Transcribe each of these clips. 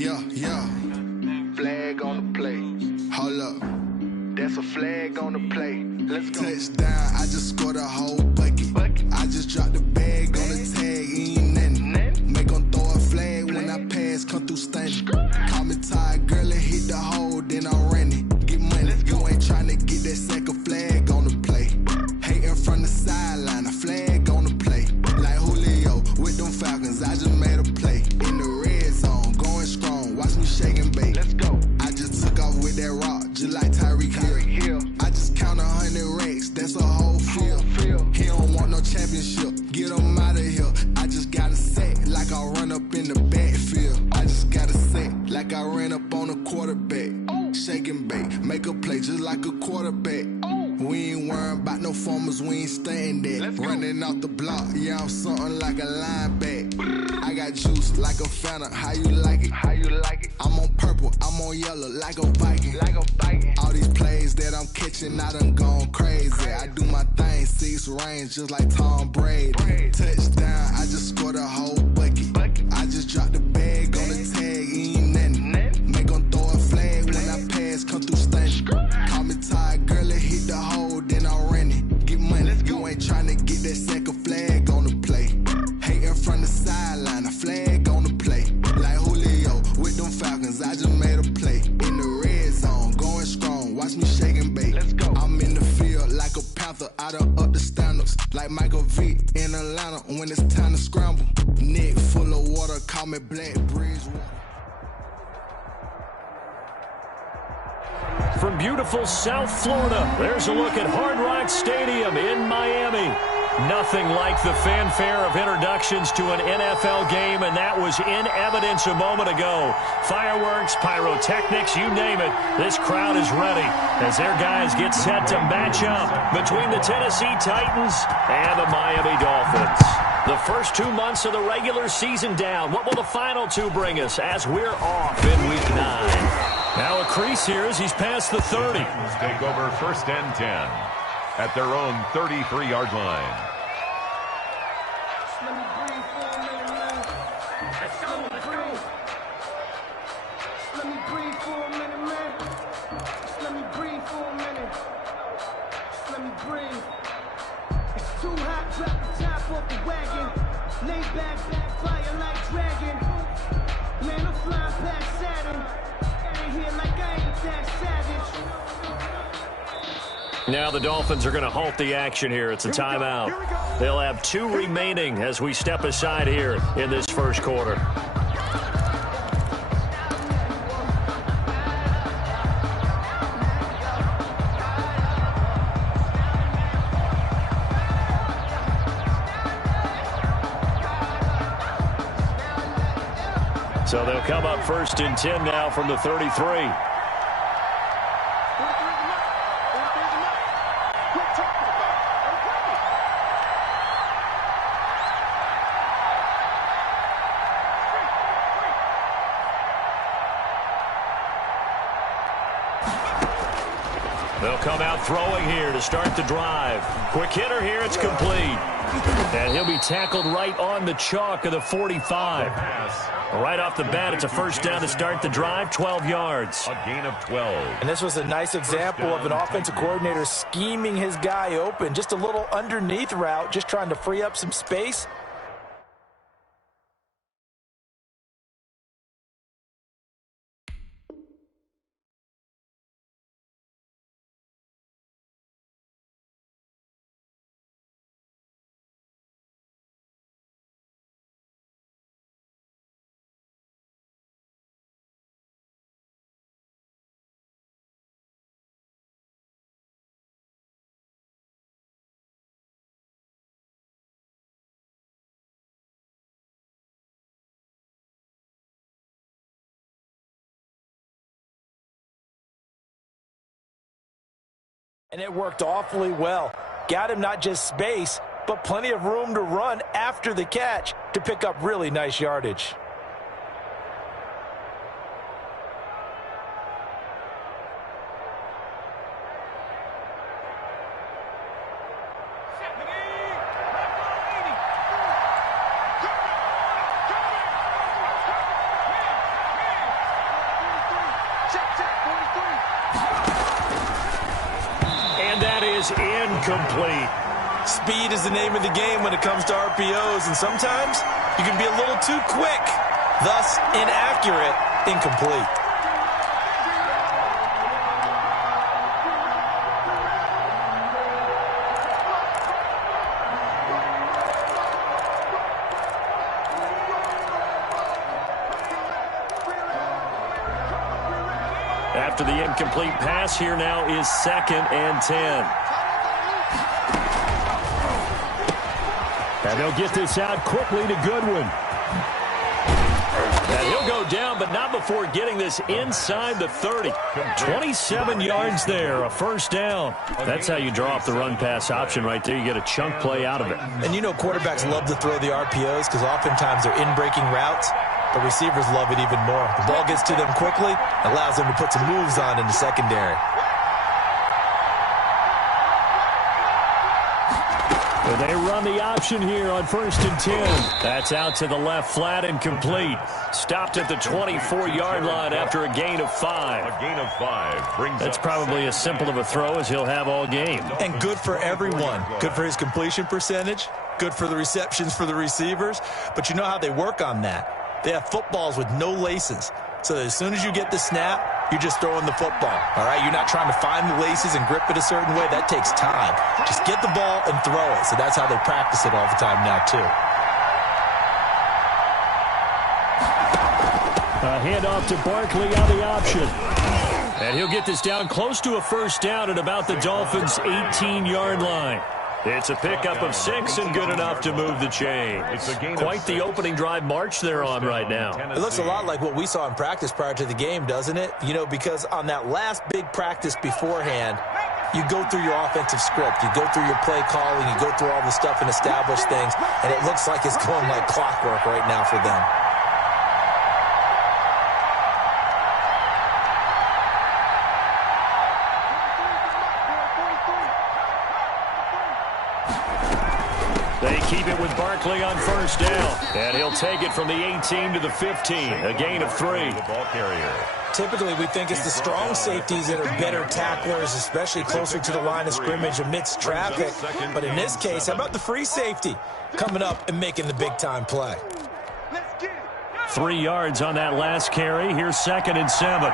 Yeah. Flag on the play. Hold up. That's a flag on the play. Let's go. Touchdown, I just scored a whole bucket. I just dropped the bag on the tag, ain't nothing. Make them throw a flag when I pass, come through stunning. Call me tired, girl, and hit the hole, then I'm running. Get money, you ain't tryna get that second flag on the play. Hating from the sideline, a flag on the play. Like Julio with them Falcons, I just made a play. In the red zone, going strong, watch me shake and bake. Let's go. I just took off with that rock, just like Tyreek Hill. I just count 100 racks, that's a whole field. He don't want no championship, get him out of here. I just got a set, like I run up in the backfield. I just got a set, like I ran up on a quarterback. Shake and bake, make a play just like a quarterback. We ain't worrying about no formers, we ain't staying there. Running off the block, yeah, I'm something like a linebacker. I got juice like a Fanta, how you like it? I'm on purple, I'm on yellow, like a Viking. All these plays that I'm catching, I done gone crazy. I do my thing, 6 range, just like Tom Brady. Touchdown, I just scored a whole bucket. I just dropped the bag on the tag, ain't nothing. Make them throw a flag when I pass, come through stunning. Call me tired, girl, and hit the hole, then I'm running. Get money, you ain't tryna get that second flag on the play. Hating from the sideline, a flag on the play. Like Julio with them Falcons, I just made a play. In the red zone, going strong, watch me shake and bake. I'm in the field like a panther, I done up the standards. Like Michael Vick in Atlanta when it's time to scramble. Neck full of water, call me Black Bridge water. From beautiful South Florida, there's a look at Hard Rock Stadium in Miami. Nothing like the fanfare of introductions to an NFL game, and that was in evidence a moment ago. Fireworks, pyrotechnics, you name it. This crowd is ready as their guys get set to match up between the Tennessee Titans and the Miami Dolphins. The first 2 months of the regular season down. What will the final 2 bring us as we're off in Week 9? Now a crease here as he's past the 30. Take over 1st and 10 at their own 33-yard line. Now the Dolphins are going to halt the action here. It's a timeout. They'll have 2 remaining as we step aside here in this first quarter. So they'll come up 1st and 10 now from the 33. They'll come out throwing here to start the drive. Quick hitter here, it's complete. And he'll be tackled right on the chalk of the 45. Right off the bat, it's a first down to start the drive, 12 yards. A gain of 12. And this was a nice example of an offensive coordinator scheming his guy open. Just a little underneath route, just trying to free up some space. And it worked awfully well. Got him not just space, but plenty of room to run after the catch to pick up really nice yardage. is incomplete. Speed is the name of the game when it comes to RPOs, and sometimes you can be a little too quick, thus inaccurate, incomplete. After the incomplete pass, here now is 2nd and 10. And they'll get this out quickly to Goodwin. And he'll go down, but not before getting this inside the 30. 27 yards there, a first down. That's how you draw up the run-pass option right there. You get a chunk play out of it. And you know quarterbacks love to throw the RPOs because oftentimes they're in-breaking routes. But receivers love it even more. The ball gets to them quickly, allows them to put some moves on in the secondary. So they run the option here on 1st and 10. That's out to the left, flat and complete. Stopped at the 24-yard line after a gain of 5. A gain of 5 brings That's probably as simple of a throw as he'll have all game. And good for everyone. Good for his completion percentage. Good for the receptions for the receivers. But you know how they work on that. They have footballs with no laces. So that as soon as you get the snap, you're just throwing the football. All right? You're not trying to find the laces and grip it a certain way. That takes time. Just get the ball and throw it. So that's how they practice it all the time now, too. A handoff to Barkley on the option. And he'll get this down close to a first down at about the Dolphins' 18-yard line. It's a pickup of 6 and good enough to move the chains. Quite the opening drive march they're on right now. It looks a lot like what we saw in practice prior to the game, doesn't it? You know, because on that last big practice beforehand, you go through your offensive script. You go through your play calling. You go through all the stuff and establish things. And it looks like it's going like clockwork right now for them. They keep it with Barkley on first down. And he'll take it from the 18 to the 15. A gain of 3. The ball carrier. Typically, we think it's the strong safeties that are better tacklers, especially closer to the line of scrimmage amidst traffic. But in this case, how about the free safety coming up and making the big-time play? 3 yards on that last carry. Here's 2nd and 7.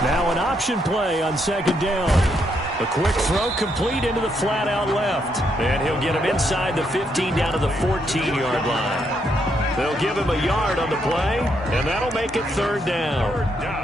Now an option play on 2nd down. A quick throw complete into the flat out left. And he'll get him inside the 15 down to the 14-yard line. They'll give him a yard on the play, and that'll make it 3rd down.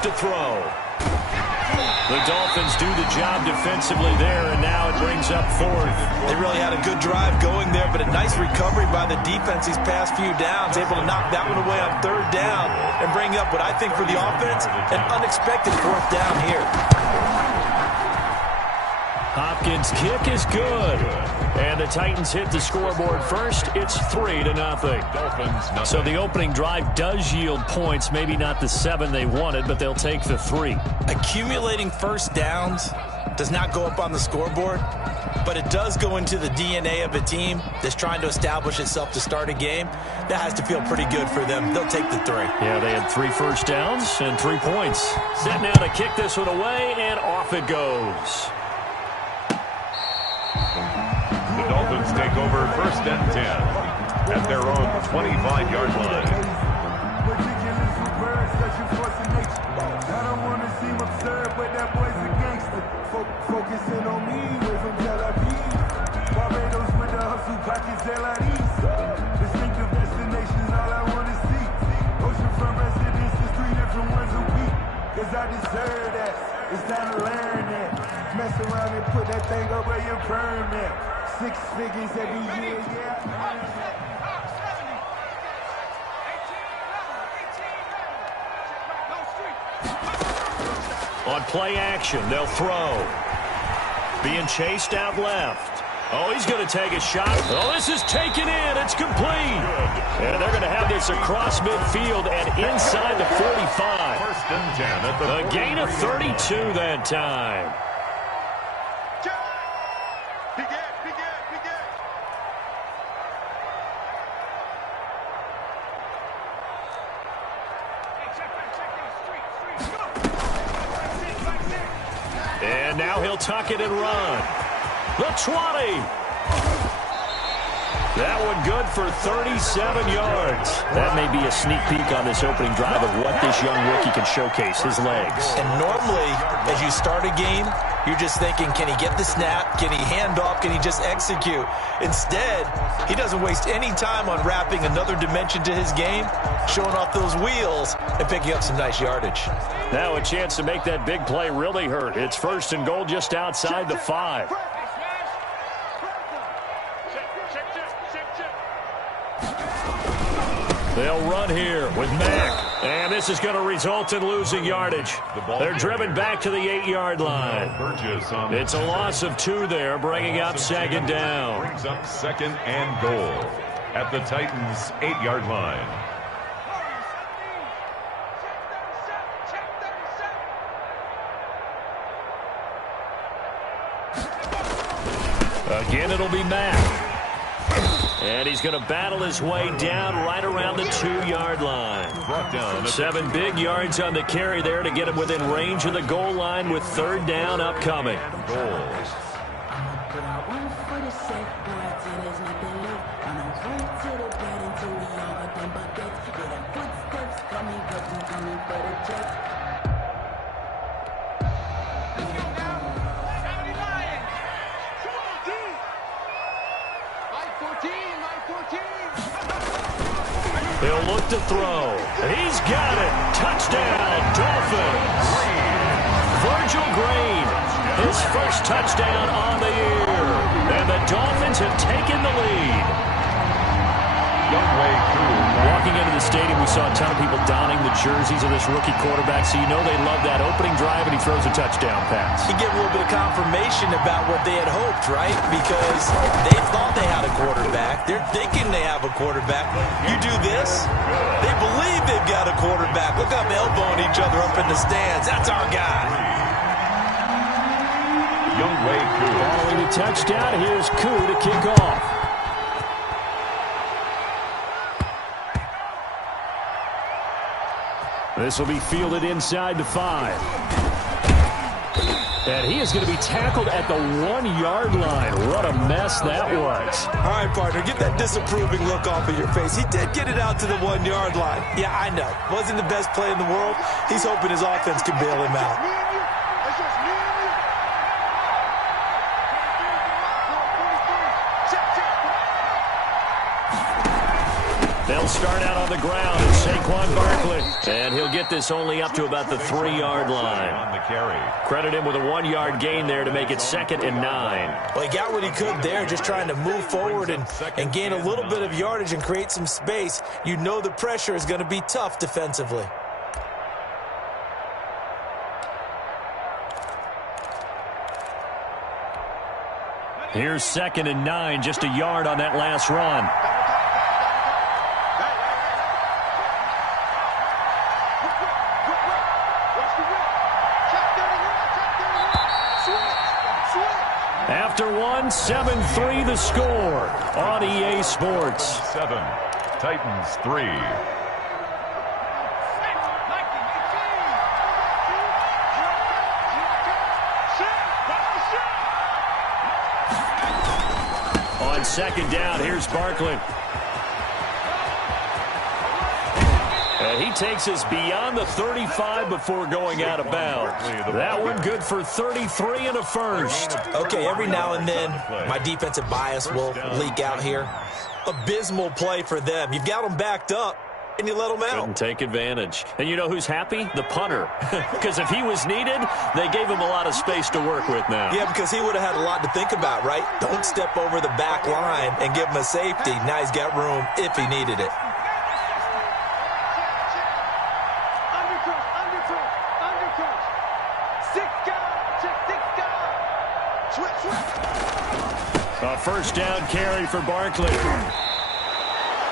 To throw. The Dolphins do the job defensively there, and now it brings up 4th. They really had a good drive going there, but a nice recovery by the defense these past few downs, able to knock that one away on 3rd down and bring up what I think for the offense, an unexpected 4th down here. Hopkins' kick is good. And the Titans hit the scoreboard first. It's 3-0. So the opening drive does yield points. Maybe not the 7 they wanted, but they'll take the 3. Accumulating first downs does not go up on the scoreboard, but it does go into the DNA of a team that's trying to establish itself to start a game. That has to feel pretty good for them. They'll take the 3. Yeah, they had 3 first downs and 3 points. Set now to kick this one away, and off it goes. The Dolphins take over 1st and 10 at their own 25-yard line. I don't want to seem absurd, but that boy's a gangster. Focusing on me, way from Tel Aviv. Barbados with the hustle, pockets LIDs. Distinctive destinations, all I want to see. Oceanfront residences, 3 different ones a week. Cause I deserve that. It's time to learn that. Mess around and put that thing up where you're permanent. 6 figures every year, yeah. On play action, they'll throw. Being chased out left. Oh, he's going to take a shot. Oh, this is taken in. It's complete. And they're going to have this across midfield and inside the 45. First and 10 at A gain of 32 that time. And now he'll tuck it and run. The 20. That one good for 37 yards. That may be a sneak peek on this opening drive of what this young rookie can showcase, his legs. And normally, as you start a game, you're just thinking, can he get the snap? Can he hand off? Can he just execute? Instead, he doesn't waste any time on wrapping another dimension to his game, showing off those wheels, and picking up some nice yardage. Now a chance to make that big play really hurt. It's first and goal just outside the 5. They'll run here with Mack. And this is going to result in losing yardage. They're driven back to the 8-yard line. It's a loss of 2 there, bringing up second down. Brings up second and goal at the Titans' 8-yard line. Again, it'll be Mack. And he's going to battle his way down right around the 2-yard line. Brought down 7 big yards on the carry there to get him within range of the goal line with third down upcoming. He'll look to throw. He's got it. Touchdown, Dolphins. Virgil Green, his first touchdown on the year. And the Dolphins have taken the lead. Walking into the stadium, we saw a ton of people donning the jerseys of this rookie quarterback, so you know they love that opening drive, and he throws a touchdown pass. You get a little bit of confirmation about what they had hoped, right? Because they thought they had a quarterback. They're thinking they have a quarterback. You do this, they believe they've got a quarterback. Look up, elbowing each other up in the stands. That's our guy. Following the touchdown, here's Koo to kick off. This will be fielded inside the 5. And he is going to be tackled at the 1-yard line. What a mess that was. All right, partner, get that disapproving look off of your face. He did get it out to the 1-yard line. Yeah, I know. Wasn't the best play in the world. He's hoping his offense can bail him out. They'll start out on the ground. It's Saquon Barkley. And he'll get this only up to about the 3-yard line. On the carry. Credit him with a 1-yard gain there to make it 2nd and 9. Well, he got what he could there, just trying to move forward and gain a little bit of yardage and create some space. You know the pressure is going to be tough defensively. Here's 2nd and 9, just a yard on that last run. After 7-3 the score on EA Sports. 7, Titans 3. On second down, here's Barkley. And he takes us beyond the 35 before going out of bounds. That one good for 33 and a first. Okay, every now and then, my defensive bias will leak out here. Abysmal play for them. You've got them backed up, and you let them out. Couldn't take advantage. And you know who's happy? The punter. Because if he was needed, they gave him a lot of space to work with now. Yeah, because he would have had a lot to think about, right? Don't step over the back line and give him a safety. Now he's got room if he needed it. first down carry for Barkley.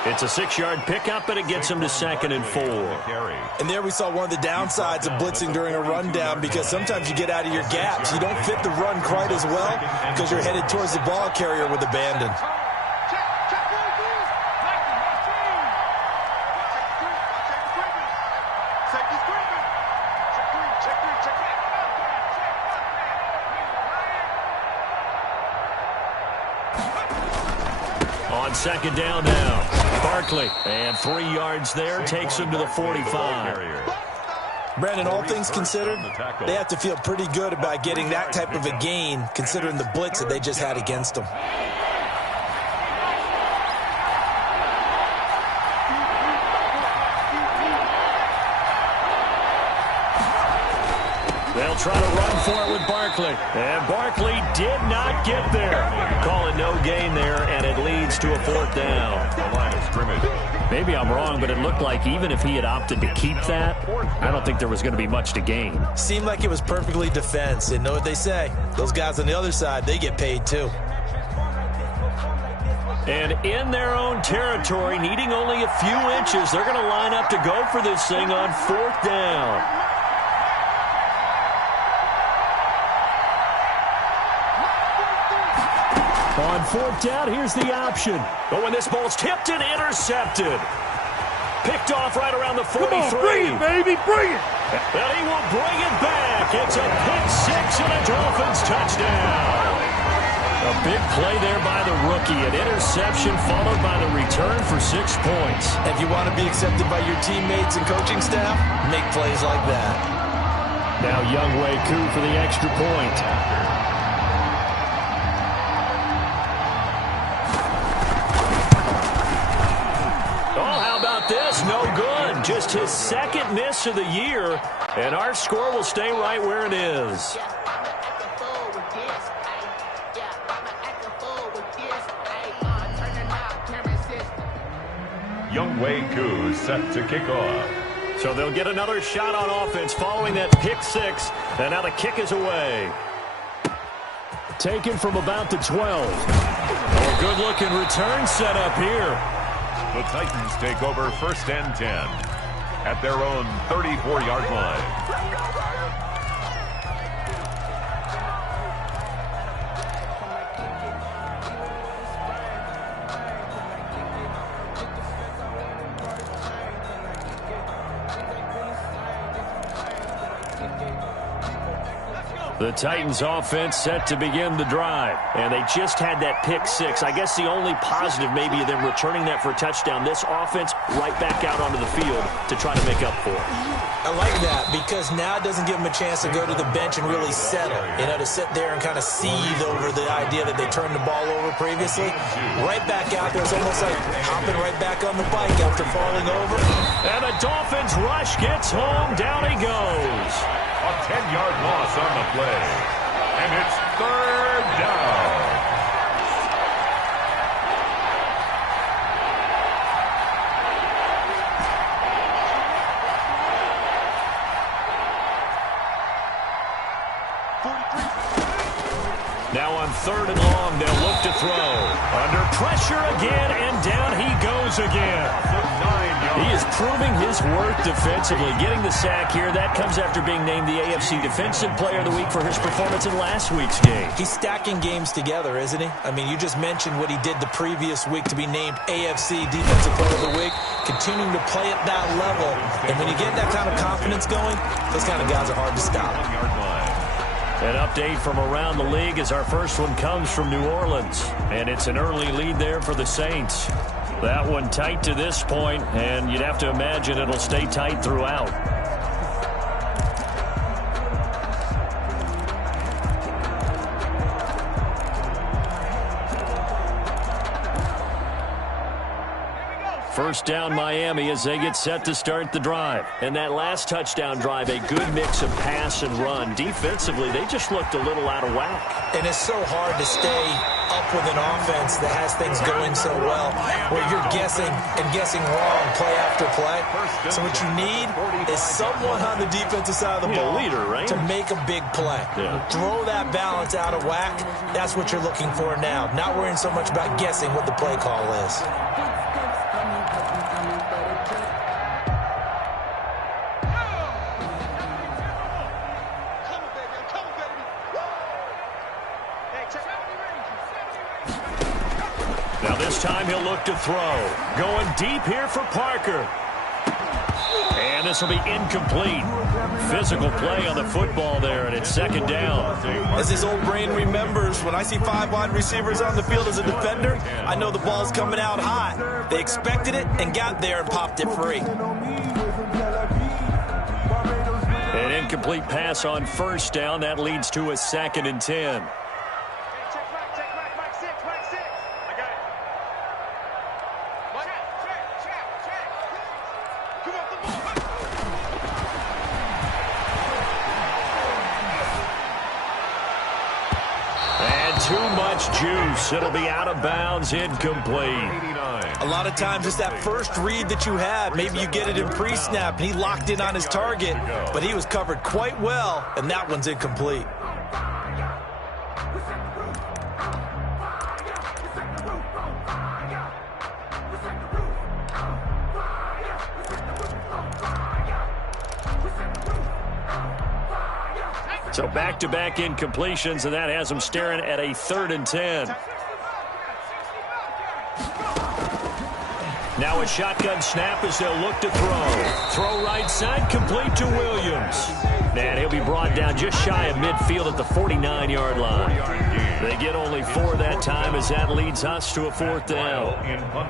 It's a 6-yard pickup, and it gets him to 2nd and 4. And there we saw one of the downsides of blitzing during a rundown, because sometimes you get out of your gaps. You don't fit the run quite as well because you're headed towards the ball carrier with abandon. On 2nd down now, Barkley, and 3 yards there, takes him to the 45. Brandon, all things considered, they have to feel pretty good about getting that type of a gain, considering the blitz that they just had against them. They'll try to run for it with Barkley. And Barkley did not get there. Call it no gain there, and it leads to a 4th down. Maybe I'm wrong, but it looked like even if he had opted to keep that, I don't think there was going to be much to gain. Seemed like it was perfectly defense. And know what they say? Those guys on the other side, they get paid too. And in their own territory, needing only a few inches, they're going to line up to go for this thing on 4th down. On 4th down, here's the option. But when this ball's tipped and intercepted. Picked off right around the 43. Come on, bring it, baby, bring it. And he will bring it back. It's a pick-6 and a Dolphins touchdown. A big play there by the rookie. An interception followed by the return for 6 points. If you want to be accepted by your teammates and coaching staff, make plays like that. Now Younghoe Koo for the extra point. This no good. Just his 2nd miss of the year, and our score will stay right where it is. Younghoe Koo set to kick off. So they'll get another shot on offense following that pick-6, and now the kick is away. Taken from about the 12. A good-looking return set up here. The Titans take over 1st and 10 at their own 34-yard line. The Titans offense set to begin the drive. And they just had that pick-6. I guess the only positive maybe of them returning that for a touchdown. This offense right back out onto the field to try to make up for it. I like that because now it doesn't give them a chance to go to the bench and really settle. You know, to sit there and kind of seethe over the idea that they turned the ball over previously. Right back out there. It's almost like hopping right back on the bike after falling over. And the Dolphins rush gets home. Down he goes. A 10-yard loss on the play. And it's 3rd down. Now on 3rd and long, they'll look to throw. Under pressure again, and down he goes again. He is proving his worth defensively. Getting the sack here, that comes after being named the AFC Defensive Player of the Week for his performance in last week's game. He's stacking games together, isn't he? I mean, you just mentioned what he did the previous week to be named AFC Defensive Player of the Week, continuing to play at that level. And when you get that kind of confidence going, those kind of guys are hard to stop. An update from around the league as our first one comes from New Orleans. And it's an early lead there for the Saints. That one tight to this point, and you'd have to imagine it'll stay tight throughout. First down Miami as they get set to start the drive. And that last touchdown drive, a good mix of pass and run. Defensively, they just looked a little out of whack. And it's so hard to stay up with an offense that has things going so well, where you're guessing and guessing wrong play after play. So what you need is someone on the defensive side of the ball to make a big play. Throw that balance out of whack. That's what you're looking for now. Not worrying so much about guessing what the play call is. Now this time he'll look to throw. Going deep here for Parker. And this will be incomplete. Physical play on the football there, and it's second down. As his old brain remembers, when I see 5 wide receivers on the field as a defender, I know the ball's coming out hot. They expected it and got there and popped it free. An incomplete pass on first down. That leads to a 2nd and 10. Too much juice. It'll be out of bounds, incomplete. A lot of times it's that first read that you had. Maybe you get it in pre-snap, and he locked in on his target, but he was covered quite well, and that one's incomplete. So back-to-back incompletions, and that has them staring at a 3rd and 10. Now a shotgun snap as they'll look to throw. Throw right side, complete to Williams. And he'll be brought down just shy of midfield at the 49-yard line. They get only 4 that time as that leads us to a 4th down.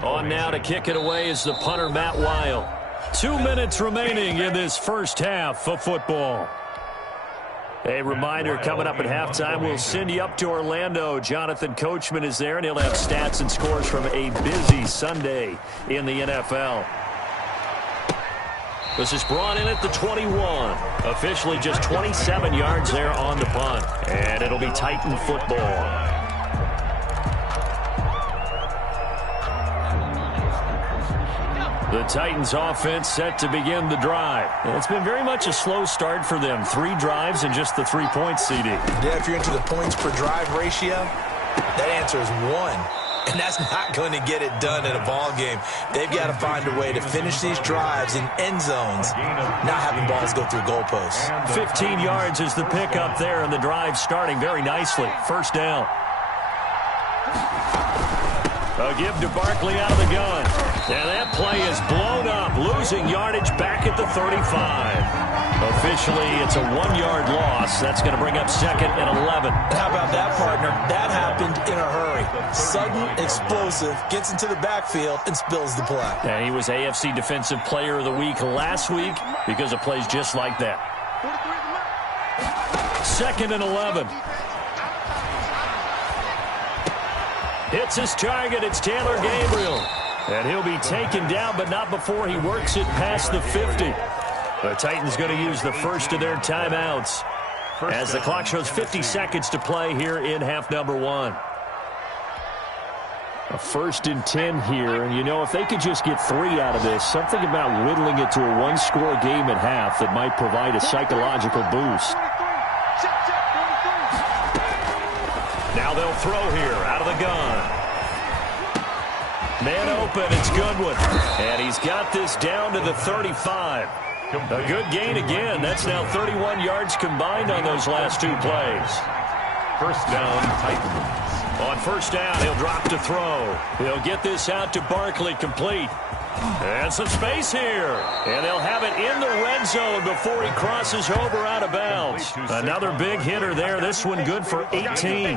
On now to kick it away is the punter, Matt Weil. 2 minutes remaining in this first half of football. A reminder, coming up at halftime, we'll send you up to Orlando. Jonathan Coachman is there, and he'll have stats and scores from a busy Sunday in the NFL. This is brought in at the 21. Officially just 27 yards there on the punt. And it'll be Titan football. The Titans offense set to begin the drive. And it's been very much a slow start for them. 3 drives and just the 3 points, CD. Yeah, if you're into the points per drive ratio, that answer is 1. And that's not going to get it done in a ball game. They've got to find a way to finish these drives in end zones, not having balls go through goalposts. 15 yards is the pickup there, and the drive starting very nicely. First down. A give to Barkley out of the gun. And that play is blown up, losing yardage back at the 35. Officially, it's a 1-yard loss. That's going to bring up 2nd and 11. How about that, partner? That happened in a hurry. Sudden, explosive, gets into the backfield, and spills the play. And he was AFC Defensive Player of the Week last week because of plays just like that. 2nd and 11. Hits his target. It's Taylor Gabriel. And he'll be taken down, but not before he works it past the 50. The Titans going to use the first of their timeouts as the clock shows 50 seconds to play here in half number 1. A 1st and 10 here, and you know, if they could just get 3 out of this, something about whittling it to a 1-score game at half that might provide a psychological boost. Now they'll throw here out of the gun. Man open, it's Goodwin. And he's got this down to the 35. A good gain again. That's now 31 yards combined on those last 2 plays. First down, Titans. On first down, he'll drop to throw. He'll get this out to Barkley, complete. And some space here. And they'll have it in the red zone before he crosses over out of bounds. Another big hitter there. This one good for 18.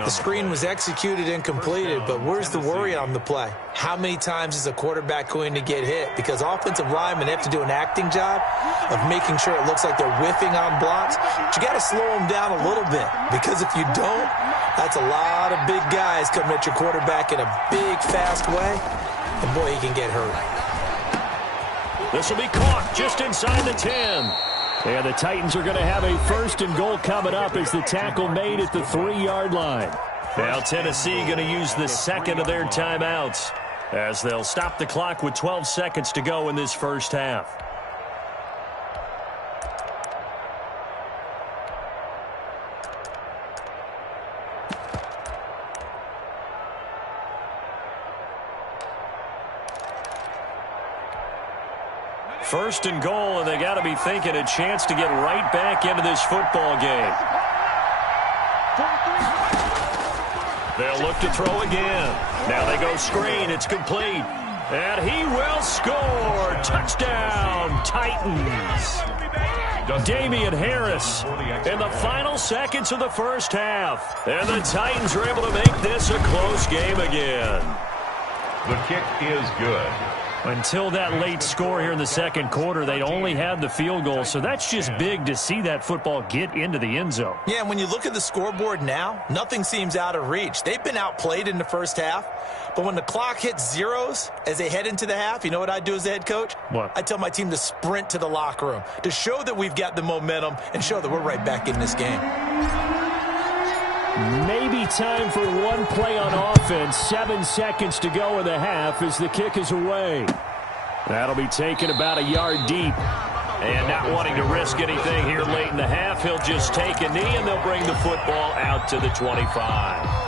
The screen was executed and completed, but where's the worry on the play? How many times is a quarterback going to get hit? Because offensive linemen have to do an acting job of making sure it looks like they're whiffing on blocks. But you got to slow them down a little bit, because if you don't, that's a lot of big guys coming at your quarterback in a big, fast way. And boy, he can get hurt. This will be caught just inside the 10. And the Titans are going to have a 1st and goal coming up as the tackle made at the 3-yard line. Now Tennessee going to use the second of their timeouts as they'll stop the clock with 12 seconds to go in this first half. First and goal, and they got to be thinking a chance to get right back into this football game. They'll look to throw again. Now they go screen. It's complete. And he will score. Touchdown, Titans. Damian Harris in the final seconds of the first half. And the Titans are able to make this a close game again. The kick is good. Until that late score here in the second quarter, they only had the field goal, so that's just big to see that football get into the end zone. Yeah, and when you look at the scoreboard now, nothing seems out of reach. They've been outplayed in the first half, but when the clock hits zeros as they head into the half, you know what I do as the head coach? What? I tell my team to sprint to the locker room to show that we've got the momentum and show that we're right back in this game. Maybe time for one play on offense. 7 seconds to go in the half as the kick is away. That'll be taken about a yard deep. And not wanting to risk anything here late in the half, he'll just take a knee and they'll bring the football out to the 25.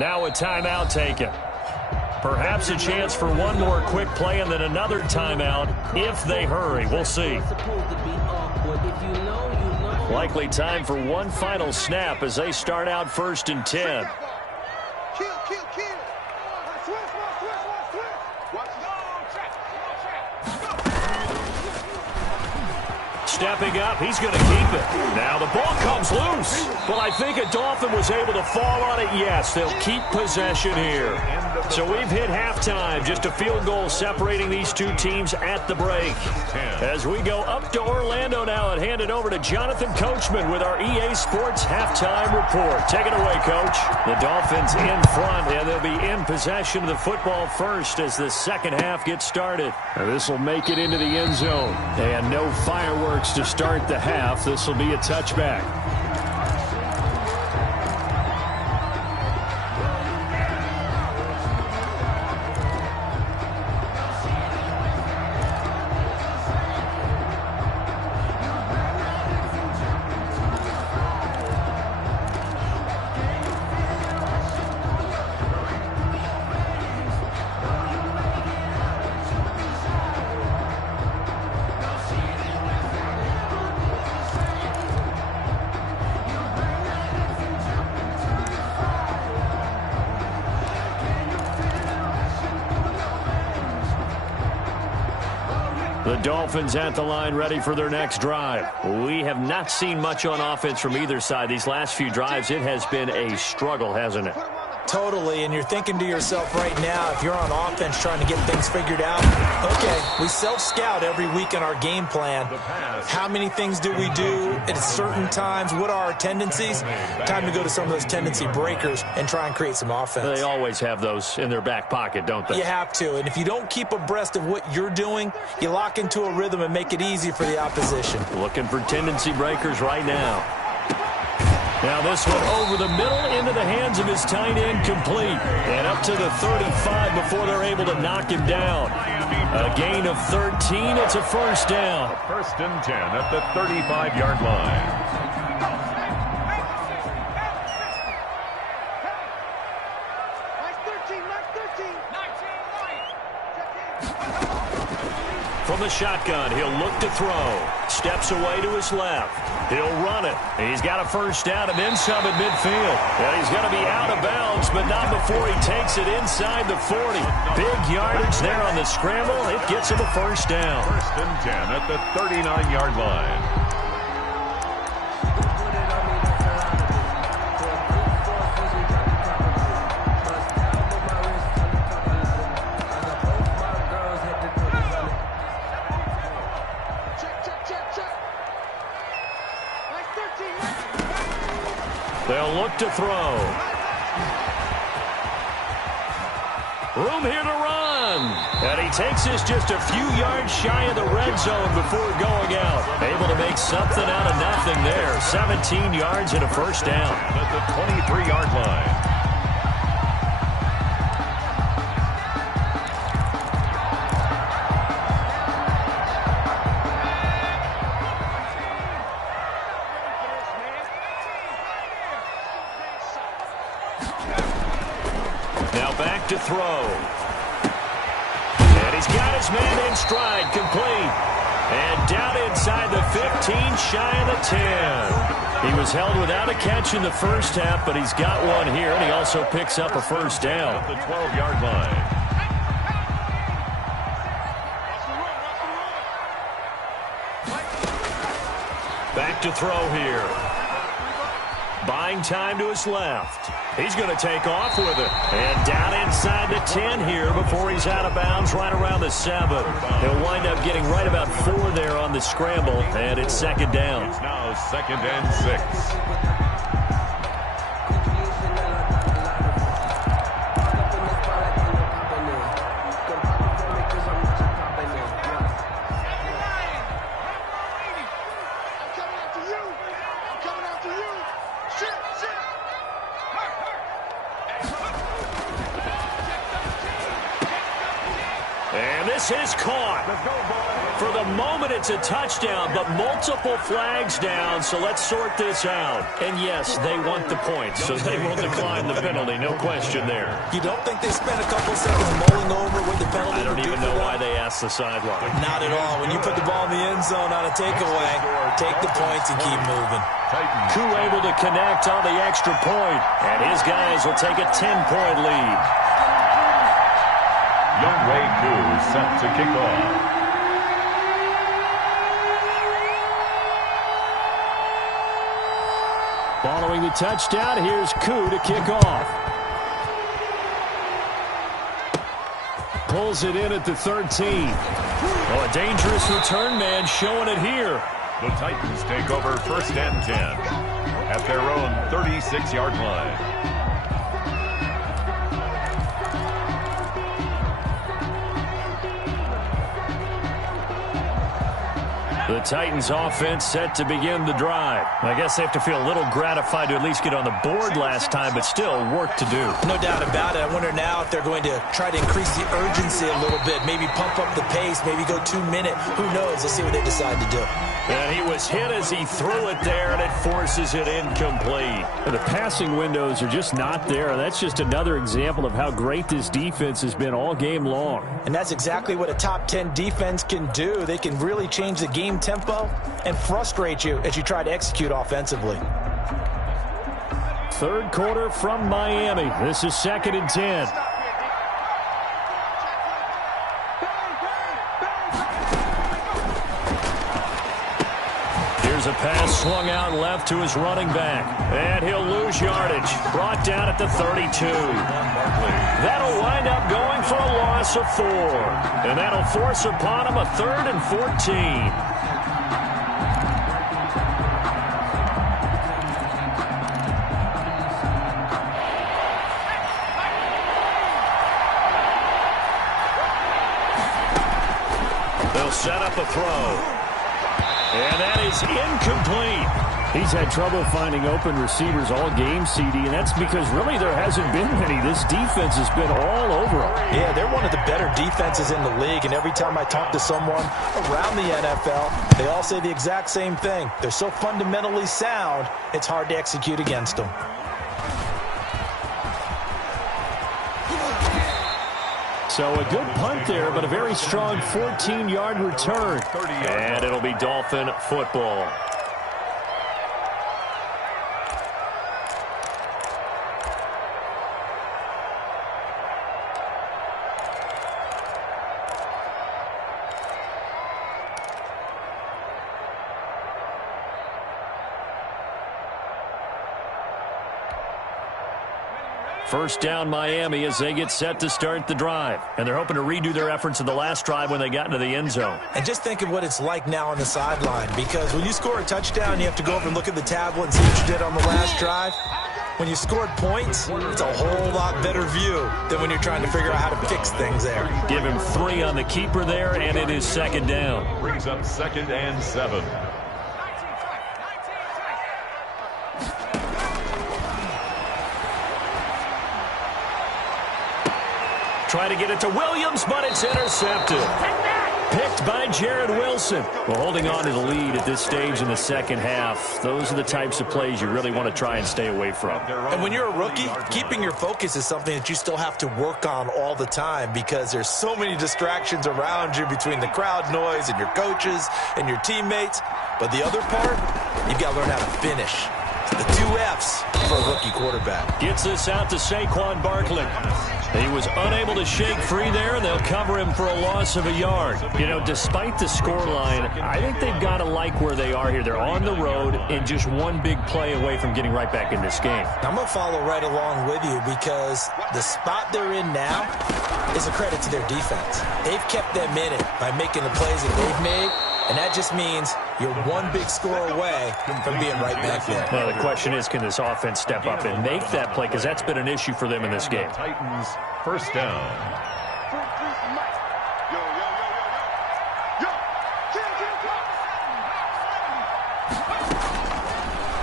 Now a timeout taken. Perhaps a chance for one more quick play and then another timeout if they hurry. We'll see. Likely time for one final snap as they start out 1st and 10. Stepping up, he's going to keep it. Now the ball comes loose. Well, I think a Dolphin was able to fall on it. Yes, they'll keep possession here. So we've hit halftime. Just a field goal separating these two teams at the break. As we go up to Orlando now and hand it over to Jonathan Coachman with our EA Sports Halftime Report. Take it away, Coach. The Dolphins in front, and they'll be in possession of the football first as the second half gets started. This will make it into the end zone. And no fireworks to start the half. This will be a touchback. The Dolphins at the line ready for their next drive. We have not seen much on offense from either side. These last few drives, it has been a struggle, hasn't it? Totally, and you're thinking to yourself right now, if you're on offense trying to get things figured out, okay, we self-scout every week in our game plan. How many things do we do at certain times? What are our tendencies? Time to go to some of those tendency breakers and try and create some offense. They always have those in their back pocket, don't they? You have to, and if you don't keep abreast of what you're doing, you lock into a rhythm and make it easy for the opposition. Looking for tendency breakers right now. Now this one over the middle into the hands of his tight end, complete. And up to the 35 before they're able to knock him down. A gain of 13. It's a first down. 1st and 10 at the 35-yard line. From the shotgun, he'll look to throw. Steps away to his left. He'll run it. He's got a first down and then some at midfield. And he's going to be out of bounds, but not before he takes it inside the 40. Big yardage there on the scramble. It gets him a first down. 1st and 10 at the 39-yard line. look to throw. Room here to run. And he takes this just a few yards shy of the red zone before going out. Able to make something out of nothing there. 17 yards and a first down. At the 23-yard line. Now back to throw. And he's got his man in stride, complete. And down inside the 15, shy of the 10. He was held without a catch in the first half, but he's got one here, and he also picks up a first down. At the 12-yard line. Back to throw here. Buying time to his left. He's going to take off with it. And down inside the 10 here before he's out of bounds right around the 7. He'll wind up getting right about 4 there on the scramble, and it's second down. It's now 2nd and 6. And this is caught. For the moment, it's a touchdown, but multiple flags down, so let's sort this out. And yes, they want the points, so they will decline the penalty, no question there. You don't think they spent a couple seconds mulling over what the penalty I don't would do even for know them? why they asked the sideline. Not at all. When you put the ball in the end zone on a takeaway, take the points and keep moving. Koo able to connect on the extra point, and his guys will take a 10-point lead. Younghoe Koo set to kick off. Following the touchdown, here's Koo to kick off. Pulls it in at the 13. Oh, a dangerous return man showing it here. The Titans take over 1st and 10 at their own 36-yard line. The Titans offense set to begin the drive. I guess they have to feel a little gratified to at least get on the board last time, but still work to do. No doubt about it. I wonder now if they're going to try to increase the urgency a little bit, maybe pump up the pace, maybe go 2 minute. Who knows? Let's see what they decide to do. And he was hit as he threw it there, and it forces it incomplete. The passing windows are just not there. That's just another example of how great this defense has been all game long. And that's exactly what a top 10 defense can do. They can really change the game tempo and frustrate you as you try to execute offensively. Third quarter from Miami. This is 2nd and 10. Here's a pass swung out left to his running back. And he'll lose yardage. Brought down at the 32. That'll wind up going for a loss of 4. And that'll force upon him a 3rd and 14. Set up a throw. And that is incomplete. He's had trouble finding open receivers all game, CD, and that's because really there hasn't been many. This defense has been all over them. Yeah, they're one of the better defenses in the league, and every time I talk to someone around the NFL, they all say the exact same thing. They're so fundamentally sound, it's hard to execute against them. So a good punt there, but a very strong 14-yard return. And it'll be Dolphin football. First down Miami as they get set to start the drive. And they're hoping to redo their efforts in the last drive when they got into the end zone. And just think of what it's like now on the sideline, because when you score a touchdown, you have to go over and look at the tablet and see what you did on the last drive. When you scored points, it's a whole lot better view than when you're trying to figure out how to fix things there. Give him 3 on the keeper there, and it is second down. Brings up 2nd and 7. Try to get it to Williams, but it's intercepted. Picked by Jared Wilson. Well, holding on to the lead at this stage in the second half, those are the types of plays you really want to try and stay away from. And when you're a rookie, keeping your focus is something that you still have to work on all the time because there's so many distractions around you between the crowd noise and your coaches and your teammates. But the other part, you've got to learn how to finish. The 2 F's for a rookie quarterback. Gets this out to Saquon Barkley. He was unable to shake free there, and they'll cover him for a loss of a yard. You know, despite the scoreline, I think they've got to like where they are here. They're on the road and just one big play away from getting right back in this game. I'm going to follow right along with you because the spot they're in now is a credit to their defense. They've kept them in it by making the plays that they've made, and that just means you're one big score away from being right back there. Well, the question is, can this offense step up and make that play? Because that's been an issue for them in this game. Titans, first down.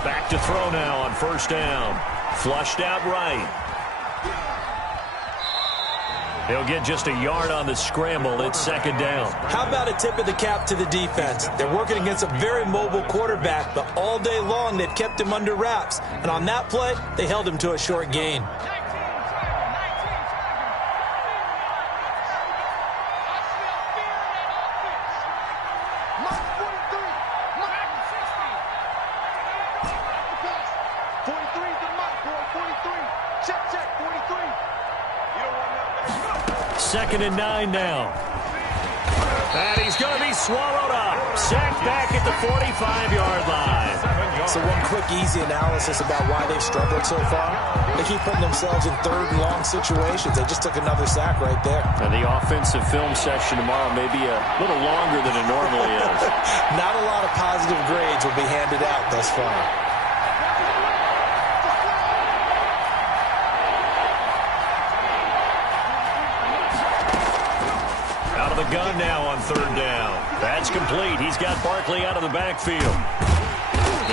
Back to throw now on first down. Flushed out right. They'll get just a yard on the scramble. It's second down. How about a tip of the cap to the defense? They're working against a very mobile quarterback, but all day long they've kept him under wraps. And on that play, they held him to a short gain. Second and 9 now. And he's going to be swallowed up. Sacked back at the 45-yard line. So one quick, easy analysis about why they've struggled so far. They keep putting themselves in third and long situations. They just took another sack right there. And the offensive film session tomorrow may be a little longer than it normally is. Not a lot of positive grades will be handed out thus far. Gun now on third down. That's complete. He's got Barkley out of the backfield.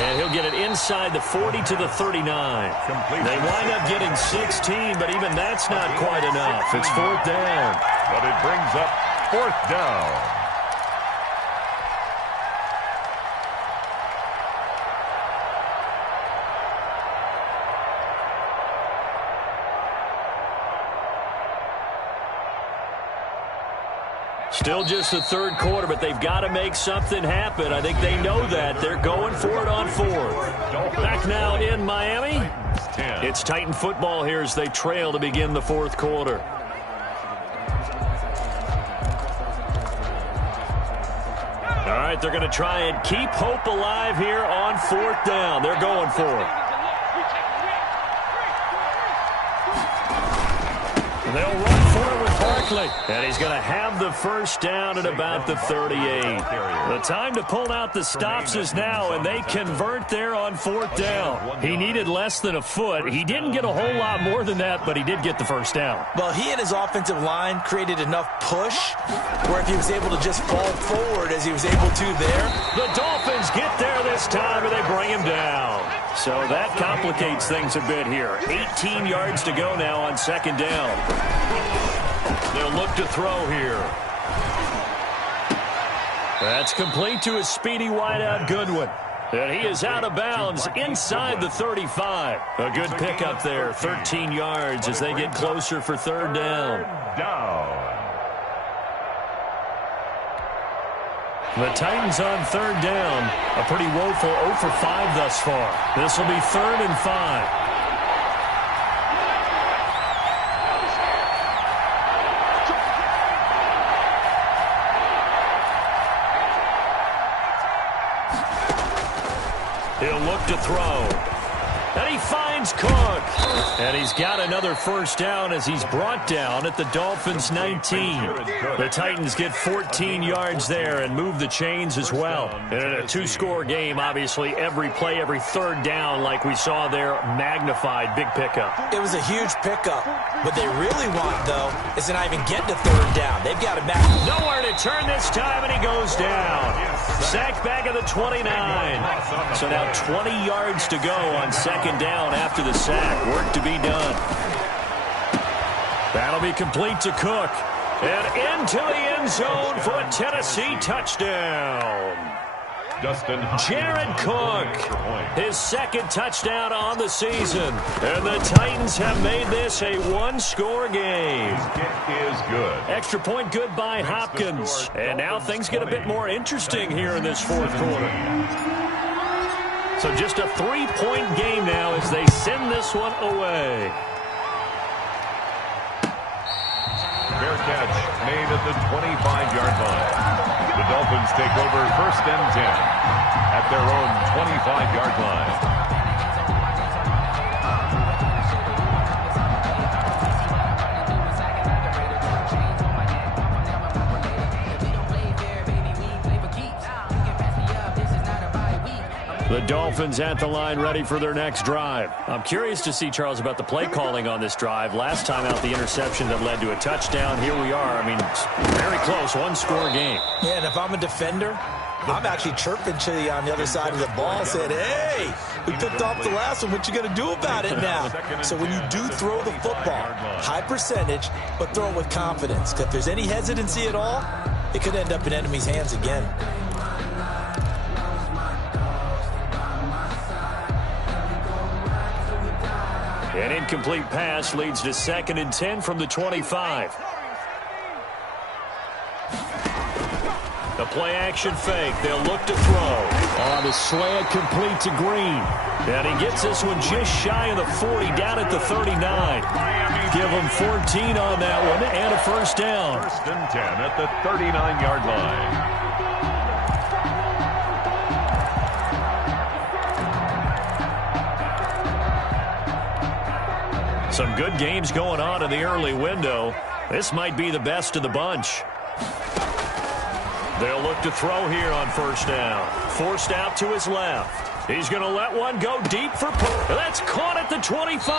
And he'll get it inside the 40 to the 39. They wind up getting 16, but even that's not quite enough. It's fourth down. But it brings up fourth down. Still just the third quarter, but they've got to make something happen. I think they know that. They're going for it on fourth. Back now in Miami. It's Titan football here as they trail to begin the fourth quarter. All right, they're going to try and keep hope alive here on fourth down. They're going for it. They'll run for it with Barkley. And he's going to have the first down at about the 38. The time to pull out the stops is now, and they convert there on fourth down. He needed less than a foot. He didn't get a whole lot more than that, but he did get the first down. Well, he and his offensive line created enough push where if he was able to just fall forward as he was able to there. The Dolphins get there this time, and they bring him down. So that complicates things a bit here. 18 yards to go now on second down. They'll look to throw here. That's complete to a speedy wideout Goodwin. And he is out of bounds inside the 35. A good pickup there, 13 yards as they get closer for third down. The Titans on third down. A pretty woeful 0 for 5 thus far. This will be 3rd and 5. He'll look to throw. And he finds Cook. And he's got another first down as he's brought down at the Dolphins' 19. The Titans get 14 yards there and move the chains as well. And in a two-score game, obviously, every play, every third down, like we saw there, magnified. Big pickup. It was a huge pickup. What they really want, though, is to not even get to third down. They've got to back. Nowhere to turn this time, and he goes down. Sacked back at the 29. So now 20 yards to go on second down after the sack. Work to be done. That'll be complete to Cook. And into the end zone for a Tennessee touchdown. Jared Cook, his second touchdown on the season. And the Titans have made this a one-score game. It is good. Extra point good by Hopkins. And now things get a bit more interesting here in this fourth quarter. So just a three-point game now as they send this one away. Fair catch made at the 25-yard line. The Dolphins take over first and 10 at their own 25-yard line. The Dolphins at the line ready for their next drive. I'm curious to see, Charles, about the play calling on this drive. Last time out, the interception that led to a touchdown. Here we are. I mean, very close, one-score game. Yeah, and if I'm a defender, I'm actually chirping to you on the other side of the ball, saying, hey, we picked off the last one. What you going to do about it now? So when you do throw the football, high percentage, but throw it with confidence. Because if there's any hesitancy at all, it could end up in enemy's hands again. An incomplete pass leads to 2nd and 10 from the 25. The play-action fake. They'll look to throw. On the slant, complete to Green. And he gets this one just shy of the 40, down at the 39. Give him 14 on that one and a first down. First and 10 at the 39-yard line. Some good games going on in the early window. This might be the best of the bunch. They'll look to throw here on first down. Forced out to his left. He's going to let one go deep for that's caught at the 25.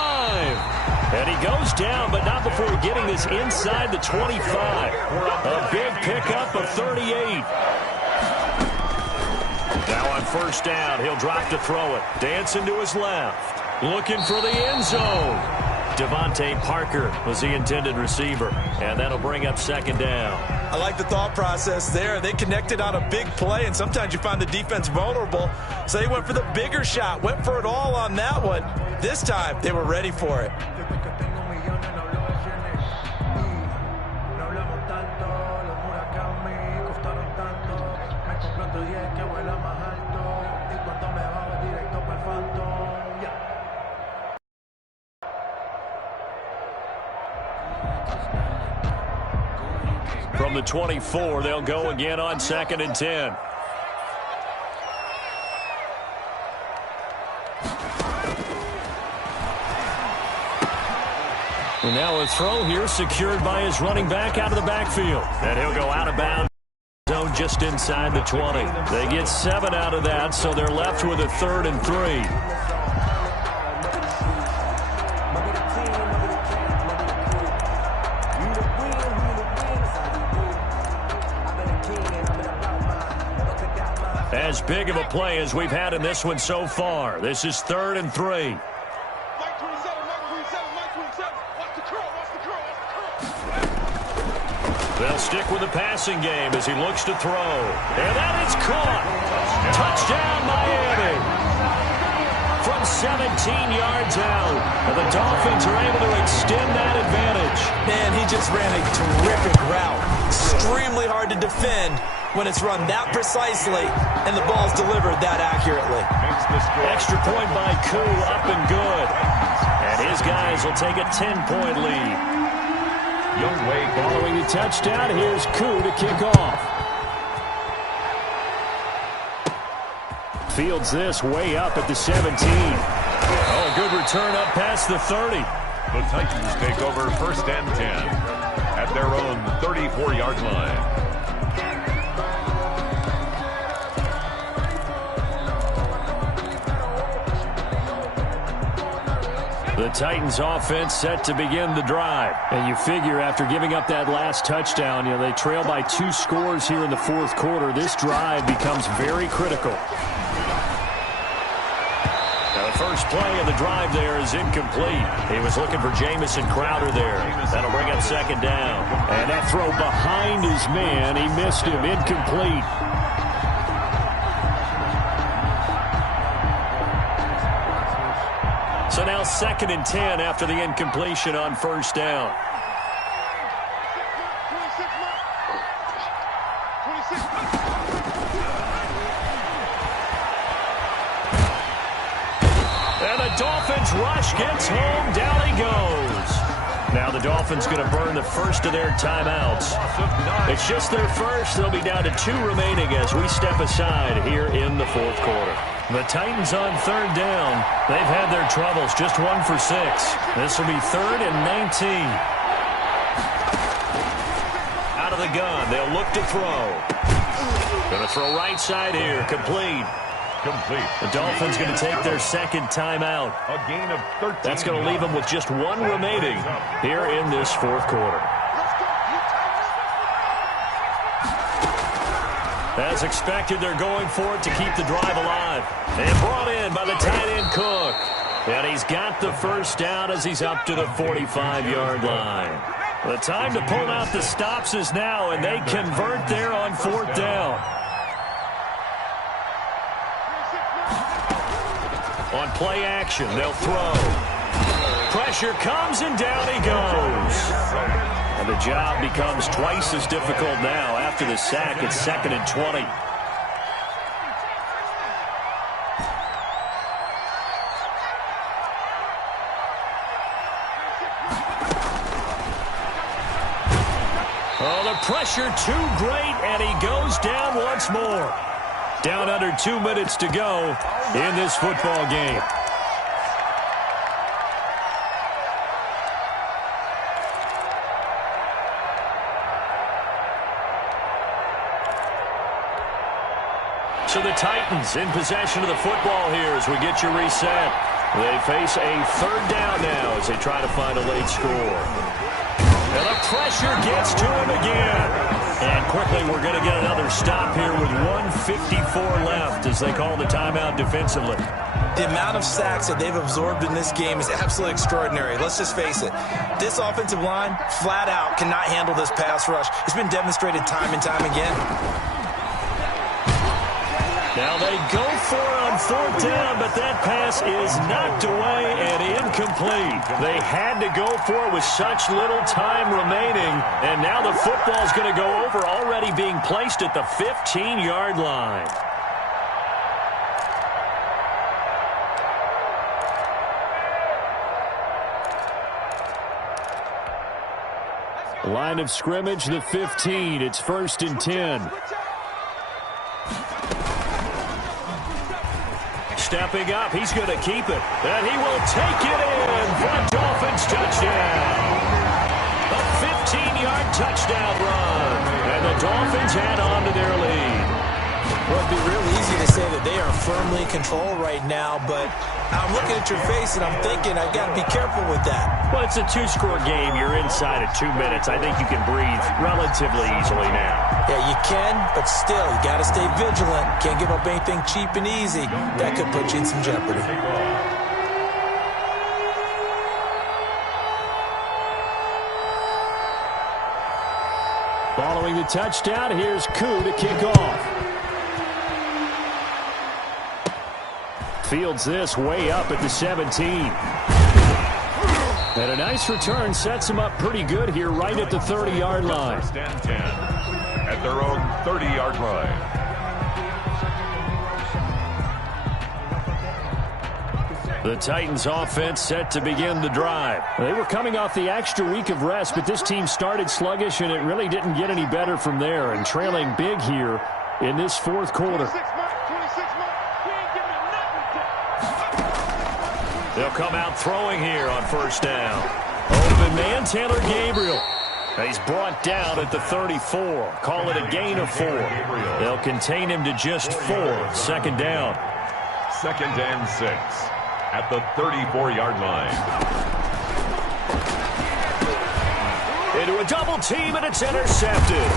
And he goes down, but not before getting this inside the 25. A big pickup of 38. Now on first down, he'll drop to throw it. Dancing to his left. Looking for the end zone. Devontae Parker was the intended receiver, and that'll bring up second down. I like the thought process there. They connected on a big play, and sometimes you find the defense vulnerable. So they went for the bigger shot, went for it all on that one. This time, they were ready for it. From the 24, they'll go again on 2nd and 10. And now a throw here secured by his running back out of the backfield. And he'll go out of bounds. Zone just inside the 20. They get 7 out of that, so they're left with a 3rd and 3. As big of a play as we've had in this one so far. This is 3rd and 3. They'll stick with the passing game as he looks to throw. And that is caught. Touchdown, Miami. From 17 yards out. And the Dolphins are able to extend that advantage. Man, he just ran a terrific route. Extremely hard to defend when it's run that precisely and the ball's delivered that accurately. Extra point by Koo, up and good. And his guys will take a 10-point lead. Following the touchdown, here's Koo to kick off. Fields this way up at the 17. Oh, good return up past the 30. The Titans take over 1st and 10 at their own 34-yard line. The Titans offense set to begin the drive. And you figure after giving up that last touchdown, they trail by 2 scores here in the 4th quarter. This drive becomes very critical. Now the first play of the drive there is incomplete. He was looking for Jamison Crowder there. That'll bring up 2nd down. And that throw behind his man, he missed him. Incomplete. So now 2nd and 10 after the incompletion on 1st down. And the Dolphins rush gets home. Down he goes. Now the Dolphins going to burn the first of their timeouts. It's just their first. They'll be down to 2 remaining as we step aside here in the 4th quarter. The Titans on 3rd down. They've had their troubles. Just 1 for 6. This will be 3rd and 19. Out of the gun. They'll look to throw. Going to throw right side here. Complete. The Dolphins going to take their 2nd timeout. A gain of 13. That's going to leave them with just 1 remaining here in this 4th quarter. As expected, they're going for it to keep the drive alive. And brought in by the tight end Cook. And he's got the 1st down as he's up to the 45-yard line. The time to pull out the stops is now, and they convert there on 4th down. On play action, they'll throw. Pressure comes, and down he goes. And the job becomes twice as difficult now. After the sack, it's 2nd and 20. Oh, the pressure too great, and he goes down once more. Down under 2 minutes to go in this football game. So the Titans in possession of the football here as we get you reset. They face a 3rd down now as they try to find a late score. And the pressure gets to him again. And quickly we're going to get another stop here with 1:54 left as they call the timeout defensively. The amount of sacks that they've absorbed in this game is absolutely extraordinary. Let's just face it. This offensive line, flat out, cannot handle this pass rush. It's been demonstrated time and time again. Now they go for it on 4th down, but that pass is knocked away and incomplete. They had to go for it with such little time remaining, and now the football's going to go over, already being placed at the 15-yard line. Line of scrimmage, the 15. It's 1st and 10. Stepping up, he's going to keep it. And he will take it in for a Dolphins touchdown. A 15-yard touchdown run. And the Dolphins add on to their lead. Well, it'd be real easy to say that they are firmly in control right now, but I'm looking at your face and I'm thinking I've got to be careful with that. Well, it's a 2-score game. You're inside of 2 minutes. I think you can breathe relatively easily now. Yeah, you can, but still, you got to stay vigilant. Can't give up anything cheap and easy. That could put you in some jeopardy. Following the touchdown, here's Koo to kick off. Fields this way up at the 17. And a nice return sets him up pretty good here right at the 30-yard line. 1st and 10 at their own 30-yard line. The Titans offense set to begin the drive. They were coming off the extra week of rest, but this team started sluggish, and it really didn't get any better from there, and trailing big here in this 4th quarter. They'll come out throwing here on first down. Open man, Taylor Gabriel. He's brought down at the 34. Call it a gain of 4. They'll contain him to just 4. Second down. 2nd and 6 at the 34-yard line. Into a double team, and it's intercepted.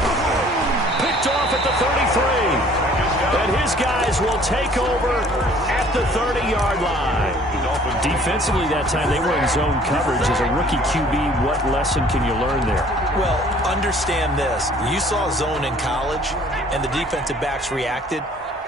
Picked off at the 33. And his guys will take over at the 30-yard line. Defensively that time, they were in zone coverage. As a rookie QB, what lesson can you learn there? Well, understand this. You saw zone in college, and the defensive backs reacted,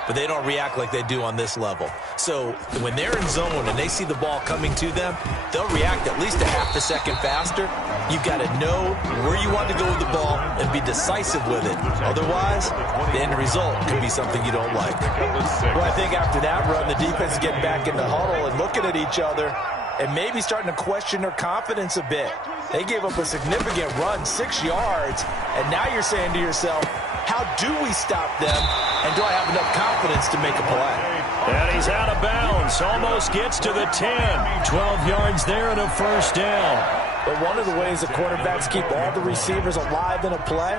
but they don't react like they do on this level. So when they're in zone and they see the ball coming to them, they'll react at least a half a second faster. You've got to know where you want to go with the ball and be decisive with it. Otherwise, the end result could be something you don't like. Well, I think after that run, the defense is getting back in the huddle and looking at each other and maybe starting to question their confidence a bit. They gave up a significant run, 6 yards, and now you're saying to yourself, how do we stop them, and do I have enough confidence to make a play? And he's out of bounds, almost gets to the 10. 12 yards there and a first down. But one of the ways the quarterbacks keep all the receivers alive in a play,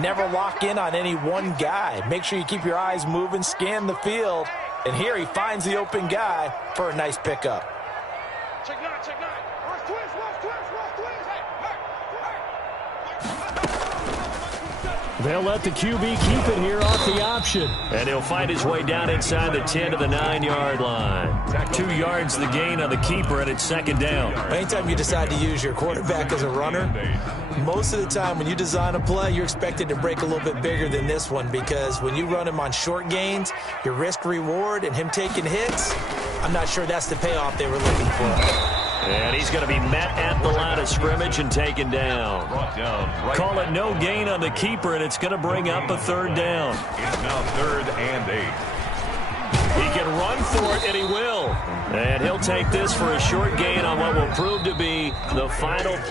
never lock in on any one guy. Make sure you keep your eyes moving, scan the field, and here he finds the open guy for a nice pickup. Check 9, check 9. Watch twist. They'll let the QB keep it here off the option. And he'll find his way down inside the 10 to the 9-yard line. 2 yards the gain on the keeper, and it's second down. Anytime you decide to use your quarterback as a runner, most of the time when you design a play, you're expected to break a little bit bigger than this one, because when you run him on short gains, your risk-reward and him taking hits, I'm not sure that's the payoff they were looking for. And he's going to be met at the line of scrimmage and taken down. Call it no gain on the keeper, and it's going to bring up a third down. It's now 3rd and 8. He can run for it, and he will. And he'll take this for a short gain on what will prove to be the final play.